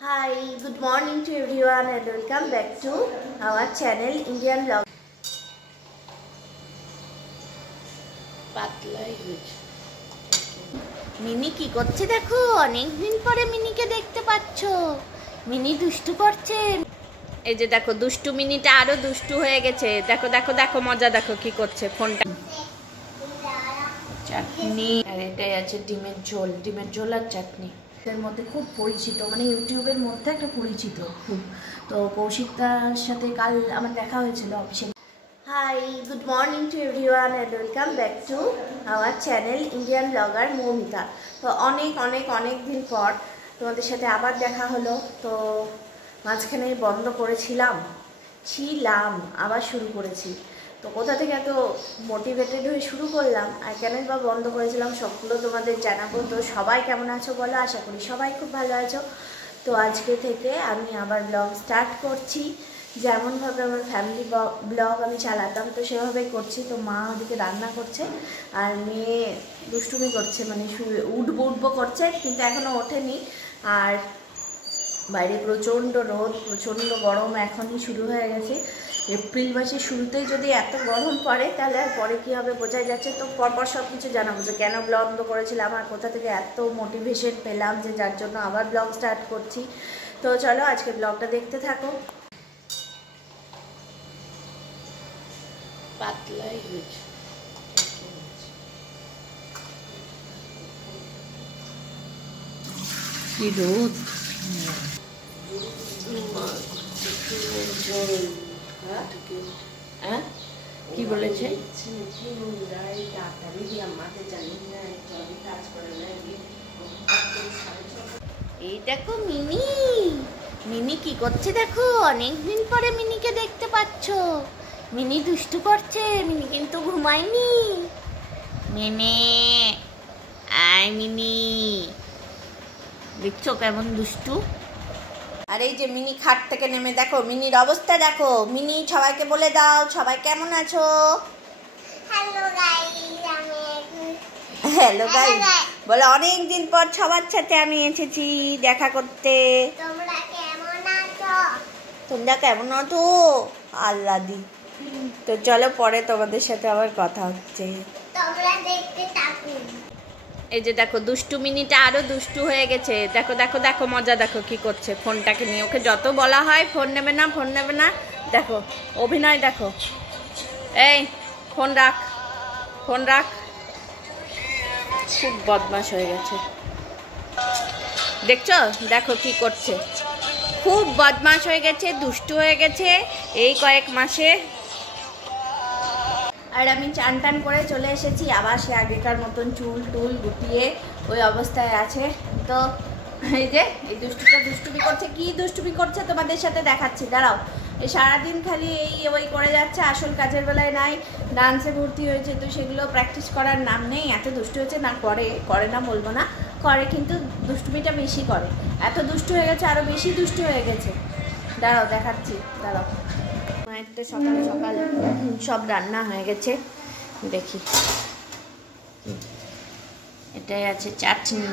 Hi, good morning to everyone and welcome back to our channel Indian Vlog. Mini কি করছে দেখো, অনেকদিন পরে মিনিকে দেখতে পাচ্ছ। মিনি দুষ্টু করছে। এই যে দেখো দুষ্টু মিনিটা আরো দুষ্টু হয়ে গেছে। দেখো দেখো দেখো মজা দেখো কি করছে ফোনটা। চাটনি আর এটাই আছে ডিমের ঝোল আর চাটনি। এর মধ্যে খুব পরিচিত, মানে ইউটিউবের মধ্যে একটা পরিচিত খুব। তো কৌশিকদার সাথে কাল আমার দেখা হয়েছিল অফিসে। Hi, good morning to everyone and welcome back to our channel Indian blogger Moumita. তো অনেক দিন পর তোমাদের সাথে আবার দেখা হলো। তো মাঝখানে বন্ধ করেছিলাম আবার শুরু করেছি। তো কোথা থেকে এত মোটিভেটেড হয়ে শুরু করলাম আর কেনই বা বন্ধ করেছিলাম সবগুলো তোমাদের জানাবো। তো সবাই কেমন আছো বলো, আশা করি সবাই খুব ভালো আছো। তো আজকে থেকে আমি আবার ব্লগ স্টার্ট করছি, যেমনভাবে আমার ফ্যামিলি ব্লগ আমি চালাতাম তো সেভাবেই করছি। তো মা ওদিকে রান্না করছে আর মেয়ে দুষ্টুমি করছে, মানে উঠবো করছে, কিন্তু এখনও ওঠেনি। আর বাইরে প্রচণ্ড রোদ, প্রচণ্ড গরম এখনই শুরু হয়ে গেছে। এপ্রিল মাসের শুরুতেই যদি এত গরম পড়ে তাহলে আর পরে কী হবে বোঝাই যাচ্ছে। তো পরপর সব কিছু জানাবো যে কেন ব্লগ বন্ধ করেছিলাম আর কোথা থেকে এত মোটিভেশন পেলাম যে যার জন্য আবার ব্লগ স্টার্ট করছি। তো চলো আজকে ব্লগটা দেখতে থাকো। পাতলাই হয়েছে, কি রোদ। কি বলেছে? এই দেখো মিনি কি করছে দেখো, অনেকদিন পরে মিনিকে দেখতে পাচ্ছ। মিনি দুষ্টু করছে, মিনি কিন্তু ঘুমায়নি। মিনি দেখছো কেমন দুষ্টু। আর এই যে মিনি খাট থেকে নেমে দেখো মিনির অবস্থা দেখো। মিনি সবাইকে বলে দাও সবাই কেমন আছো। হ্যালো গাইস বলে অনেকদিন পর সবার সাথে আমি এসেছি দেখা করতে। তোমরা কেমন আছো আল্লাহ দি। তো চলো পরে তোমাদের সাথে আবার কথা হচ্ছে। এই যে দেখো দুষ্টু মিনিটা আরো দুষ্টু হয়ে গেছে। দেখো দেখো দেখো মজা দেখো কি করছে ফোনটাকে নিয়ে। ওকে যত বলা হয় ফোন নেবে না, দেখো অভিনয় দেখো। এই ফোন রাখ। খুব বদমাশ হয়ে গেছে দেখছো, দেখো কি করছে। খুব বদমাশ হয়ে গেছে, দুষ্টু হয়ে গেছে এই কয়েক মাসে। আর আমি চান টান করে চলে এসেছি, আবার সে আগেকার মতন চুল টুল গুটিয়ে ওই অবস্থায় আছে। তো এই যে এই দুষ্টুমি করছে। কি দুষ্টুমি করছে তোমাদের সাথে দেখাচ্ছি, দাঁড়াও। এই সারাদিন খালি ওই করে যাচ্ছে, আসল কাজের বেলায় নাই। ডান্সে ভর্তি হয়েছে তো সেগুলো প্র্যাকটিস করার নাম নেই। এত দুষ্টু হয়েছে না, করে না বলবো না, করে, কিন্তু দুষ্টুমিটা বেশি করে। এত দুষ্টু হয়ে গেছে, আরও বেশি দুষ্টু হয়ে গেছে। দাঁড়াও দেখাচ্ছি, দাঁড়াও। মায়ের তো সকাল সকাল সব রান্না হয়ে গেছে, দেখি। এটাই আছে চাটনি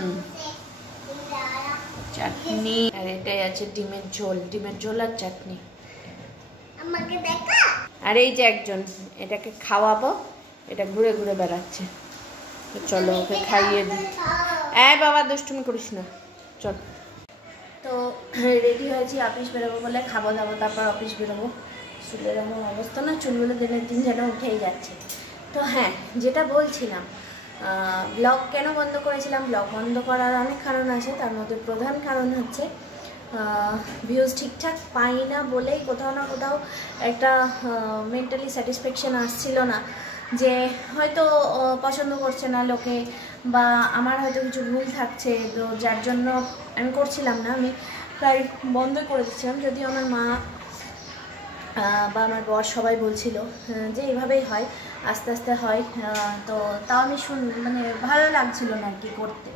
আর এটাই আছে ডিমের ঝোল আর চাটনি। আর এই যে একজন এটাকে খাওয়াবো, এটা ঘুরে ঘুরে বেড়াচ্ছে। তো চলো ওকে খাইয়ে দিই। বাবা দুষ্টুমি করিস না, চল। তো রেডি হয়েছি অফিস বেরোবো বলে, খাবো দাবো তারপর অফিস বেরোবো। চুলের এমন অবস্থা না, চুলগুলো দিনের দিন যেন উঠেই যাচ্ছে। তো হ্যাঁ, যেটা বলছিলাম, ব্লগ কেন বন্ধ করেছিলাম। ব্লগ বন্ধ করার অনেক কারণ আছে, তার মধ্যে প্রধান কারণ হচ্ছে ভিউজ ঠিকঠাক পাই না বলেই কোথাও না কোথাও একটা মেন্টালি স্যাটিসফ্যাকশান আসছিল না, যে হয়তো পছন্দ করছে না লোকে, বা আমার হয়তো কিছু ভুল থাকছে, তো যার জন্য আমি করছিলাম না। আমি প্রায় বন্ধ করে দিচ্ছিলাম, যদিও আমার মা বা আমার বর সবাই বলছিল যে এইভাবেই হয়, আস্তে আস্তে হয়। তো তাও আমি মানে ভালো লাগছিল না আর কি করতে,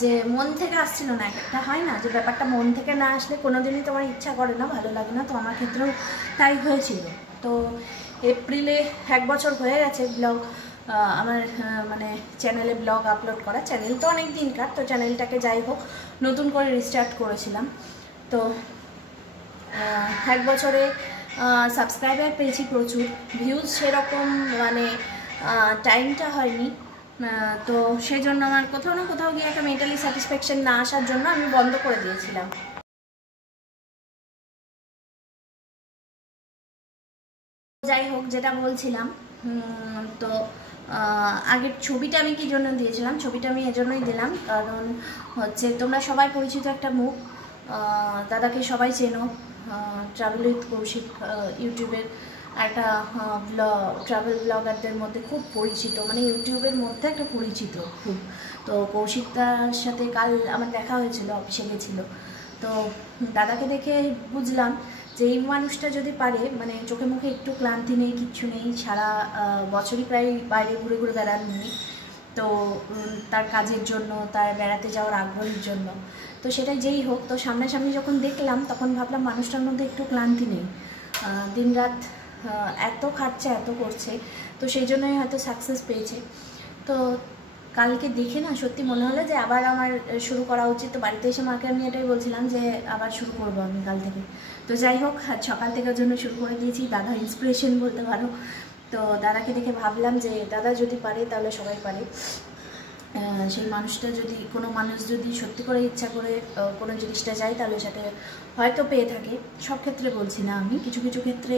যে মন থেকে আসছিল না। একটা হয় না যে ব্যাপারটা মন থেকে না আসলে কোনো দিনই তোমার ইচ্ছা করে না, ভালো লাগে না। তো আমার ক্ষেত্রেও তাই হয়েছিল। তো এপ্রিলে 1 বছর হয়ে গেছে ব্লগ আমার মানে চ্যানেলে ব্লগ আপলোড করা। চ্যানেল তো অনেক দিনকার, তো চ্যানেলটাকে যাই হোক নতুন করে রিস্টার্ট করেছিলাম। তো 1 বছরে সাবস্ক্রাইবার পেয়েছি প্রচুর, ভিউজ সেরকম মানে টাইমটা হয়নি। তো সেই জন্য আমার কোথাও না কোথাও গিয়ে একটা মেন্টালি স্যাটিসফ্যাকশন না আসার জন্য আমি বন্ধ করে দিয়েছিলাম। যাই হোক, যেটা বলছিলাম, তো আগের ছবিটা আমি কি জন্য দিয়েছিলাম, ছবিটা আমি এজন্যই দিলাম কারণ হচ্ছে তোমরা সবাই পরিচিত একটা মুখ, দাদাকে সবাই চেনো, ট্রাভেল উইথ কৌশিক ইউটিউবের একটা ট্রাভেল ব্লগারদের মধ্যে খুব পরিচিত, মানে ইউটিউবের মধ্যে একটা পরিচিত খুব। তো কৌশিকদার সাথে কাল আমার দেখা হয়েছিল, অফিসে গেছিলো। তো দাদাকে দেখে বুঝলাম যে এই মানুষটা যদি পারে, মানে চোখে মুখে একটু ক্লান্তি নেই, কিচ্ছু নেই, সারা বছরই প্রায় বাইরে ঘুরে ঘুরে বেড়ান উনি, তো তার কাজের জন্য, তার বেড়াতে যাওয়ার আগ্রহের জন্য। তো সেটা যেই হোক, তো সামনাসামনি যখন দেখলাম তখন ভাবলাম মানুষটার মধ্যে একটু ক্লান্তি নেই, দিনরাত এত খাচ্ছে, এত করছে, তো সেই জন্যই হয়তো সাকসেস পেয়েছে। তো কালকে দেখে না সত্যি মনে হলো যে আবার আমার শুরু করা উচিত। তো বাড়িতে এসে মাকে আমি এটাই বলছিলাম যে আবার শুরু করবো আমি কাল থেকে। তো যাই হোক, সকাল থেকের জন্য শুরু করে দিয়েছি, দাদা ইন্সপিরেশন বলতে পারো। তো দাদাকে দেখে ভাবলাম যে দাদা যদি পারে তাহলে সবাই পারে। সেই মানুষটা যদি, কোনো মানুষ যদি সত্যি করে ইচ্ছা করে কোনো জিনিসটা চায় তাহলে সেটা হয়তো পেয়ে থাকে। সব ক্ষেত্রে বলছি না আমি, কিছু কিছু ক্ষেত্রে,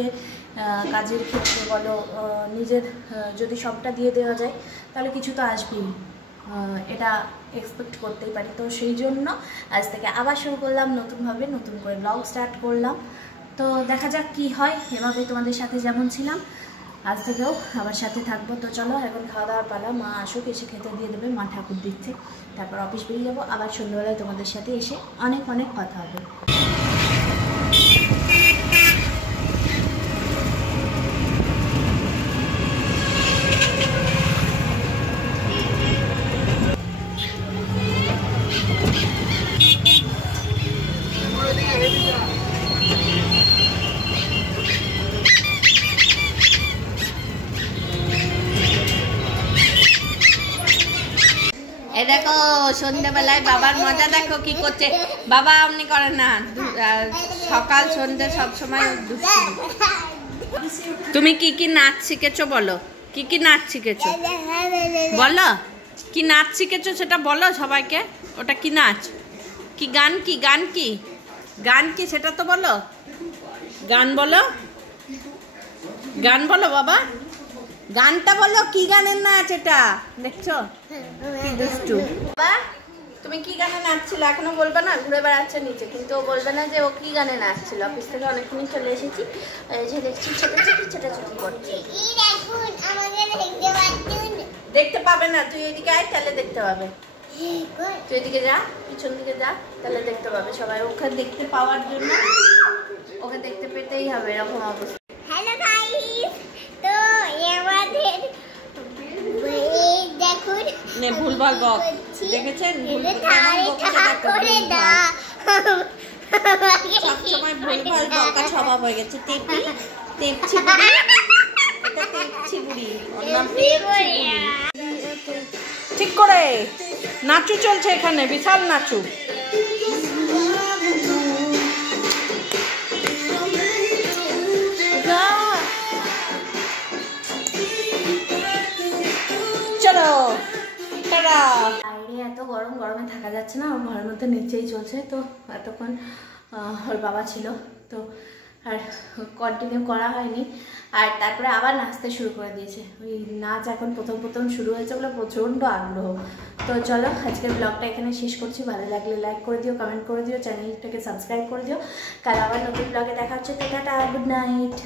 কাজের ক্ষেত্রে বলো, নিজের যদি সবটা দিয়ে দেওয়া যায় তাহলে কিছু তো আসবেই, এটা এক্সপেক্ট করতেই পারি। তো সেই জন্য আজ থেকে আবার শুরু করলাম নতুনভাবে, নতুন করে ব্লগ স্টার্ট করলাম। তো দেখা যাক কি হয়, এভাবে তোমাদের সাথে যেমন ছিলাম আজ থেকেও আবার সাথে থাকবো। তো চলো এখন খাওয়া দাওয়ার পালা, মা আসুক, এসে খেতে দিয়ে দেবে, মা ঠাকুর দিচ্ছে, তারপর অফিস বেরিয়ে যাবো। আবার সন্ধ্যাবেলায় তোমাদের সাথে এসে অনেক অনেক কথা হবে। এই দেখো সন্ধ্যেবেলায় বাবার মজা দেখো কি করছে। বাবা এমনি করে না, সকাল সন্ধ্যে সবসময় দুষ্টুমি। তুমি কি কি নাচ শিখেছো বলো, কি কি নাচ শিখেছো বলো, কি নাচ শিখেছো সেটা বলো সবাইকে। ওটা কি নাচ, কি গান, কি গান, কি গান, কি সেটা তো বলো। গান বলো, গান বলো বাবা, গানটা বলো, কি গানের নাচ এটা দেখছো, দুষ্টু। বাবা তুমি কি গানে নাচছিল এখনো বলবে না, ঘুরে বেড়াচ্ছে নিচে, কিন্তু ও বলবে না যে ও কি গানে নাচছিল। অফিস থেকে অনেকক্ষণই চলে এসেছি, এই যে দেখছি ছোটাছুটি ছোটাছুটি করছি। দেখতে পাবে না, তুই এদিকে আয় তাহলে দেখতে পাবে, তুই এদিকে যা, পিছন দিকে যা, তাহলে দেখতে পাবে সবাই। ওকে দেখতে পাওয়ার জন্য ওকে দেখতে পেতেই হবে, এরকম অবস্থা। হ্যালো গাইস, তো আমাদের দেখুন নে ভুলভাল বক দেখেছেন, সবসময় ভুলভাল বকা স্বভাব হয়ে গেছে। তেপি তেপছি বুড়ি, এটা তেপছি বুড়ি, ওর নাম তেপছি বুড়ি। ঠিক করে নাচু চলছে এখানে, বিশাল নাচু। চলো বাইরে এত গরম, গরমে থাকা যাচ্ছে না, ওর ঘরের মধ্যে নিচেই চলছে। তো এতক্ষণ ওর বাবা ছিল, তো আর কন্টিনিউ করা হয়নি, আর তারপরে আবার নাচতে শুরু করে দিয়েছে। ওই নাচ এখন প্রথম প্রথম শুরু হয়েছে বলে প্রচণ্ড আগ্রহ। তো চলো আজকের ব্লগটা এখানে শেষ করছি, ভালো লাগলে লাইক করে দিও, কমেন্ট করে দিও, চ্যানেলটাকে সাবস্ক্রাইব করে দিও। কাল আবার নতুন ব্লগে দেখা হচ্ছে। তো টাটা, গুড নাইট।